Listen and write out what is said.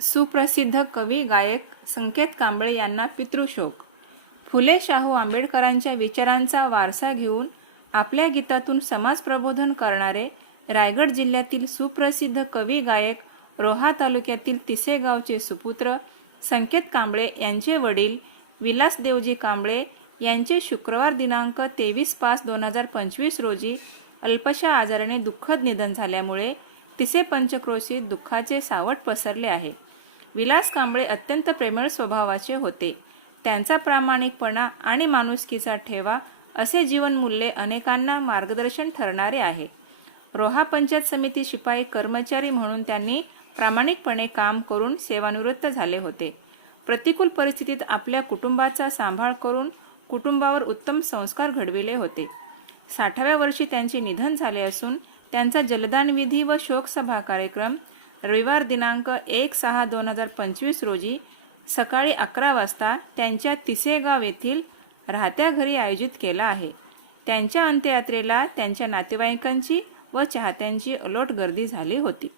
सुप्रसिद्ध कवी गायक संकेत कांबळे यांना पितृशोक. फुले शाहू आंबेडकरांच्या विचारांचा वारसा घेऊन आपल्या गीतातून समाज प्रबोधन करणारे रायगड जिल्ह्यातील सुप्रसिद्ध कवी गायक रोहा तालुक्यातील तिसेगावचे सुपुत्र संकेत कांबळे यांचे वडील विलास देवजी कांबळे यांचे शुक्रवार दिनांक तेवीस पाच दोन हजार पंचवीस रोजी अल्पशा आजाराने दुःखद निधन झाल्यामुळे तिसे पंचक्रोशीत दुःखाचे सावट पसरले आहे. विलास कांबळे अत्यंत प्रेमळ स्वभावाचे होते. त्यांचा प्रामाणिकपणा आणि माणुसकीचा ठेवा असे जीवनमूल्ये अनेकांना मार्गदर्शन ठरणारे आहे. रोहा पंचायत समिती शिपाई कर्मचारी म्हणून त्यांनी प्रामाणिकपणे काम करून सेवानिवृत्त झाले होते. प्रतिकूल परिस्थितीत आपल्या कुटुंबाचा सांभाळ करून कुटुंबावर उत्तम संस्कार घडविले होते. साठाव्या वर्षी त्यांचे निधन झाले असून त्यांचा जलदान विधी व शोकसभा कार्यक्रम रविवार दिनांक एक सहा दोन हजार पंचवीस रोजी सकाळी अकरा वाजता त्यांच्या तिसेगाव येथील राहत्या घरी आयोजित केला आहे. त्यांच्या अंत्ययात्रेला त्यांच्या नातेवाईकांची व चाहत्यांची अलोट गर्दी झाली होती.